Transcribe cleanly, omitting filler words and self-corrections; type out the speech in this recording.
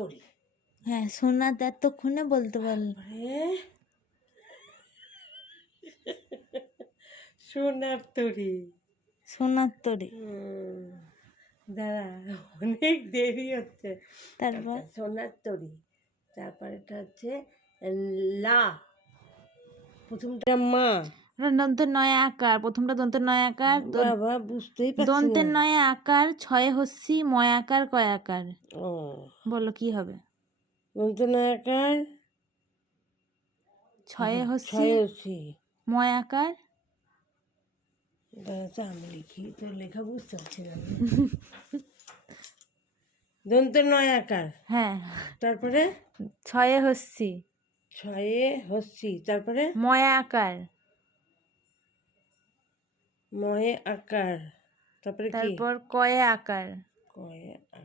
তরি। হ্যাঁ, সোনার এতক্ষণে বলতে পারল। সোনার তরি। সোনার তরি। দাঁড়া, অনেক দেরি হচ্ছে। তারপর সোনার তরি, তারপর এটা হচ্ছে লা, প্রথমটা মা। দন্তের নয় আকার, প্রথমটা দন্তের নয় আকার, বাবা বুঝতেই পারছি দন্তের না। নয় আকার, ছয়ে হস্যি, ময় আকার, কয় আকার? ও, বলো কি হবে? দন্তনায়কার, ছয়ে হস্যি, ছয় হচ্ছি। ময় আকার। দাঁড়াতে আমি লিখি, তো লেখা বুঝতে পারছি না। দন্তের নয় আকার, হ্যাঁ, তারপরে ছয়ে হস্যি, ছয়ে হচ্ছি, তারপরে ময় আকার, ময়ে আকার, তারপরে কি? তারপর কয়ে আকার। কয়ে আকার।